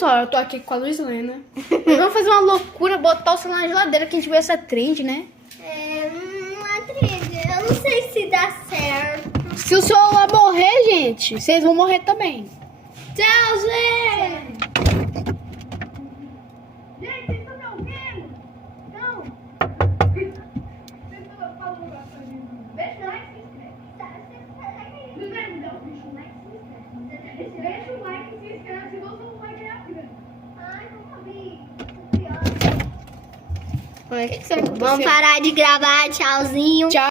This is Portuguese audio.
pessoal, eu tô aqui com a Luiz Lena. Vamos fazer uma loucura, botar o celular na geladeira, que a gente vê essa trend, né? Não é triste. Eu não sei se dá certo. Se o celular morrer, gente, vocês vão morrer também. Tchau, gente! Gente, vocês estão me ouvindo? Não? Deixa o like e se inscreve. Não inscreve não, deixa o like e se inscreve. Deixa o like e se inscreve, senão você não vai ganhar vida. Ai, nunca vi. O que será que Vamos parar de gravar. Tchauzinho. Tchau.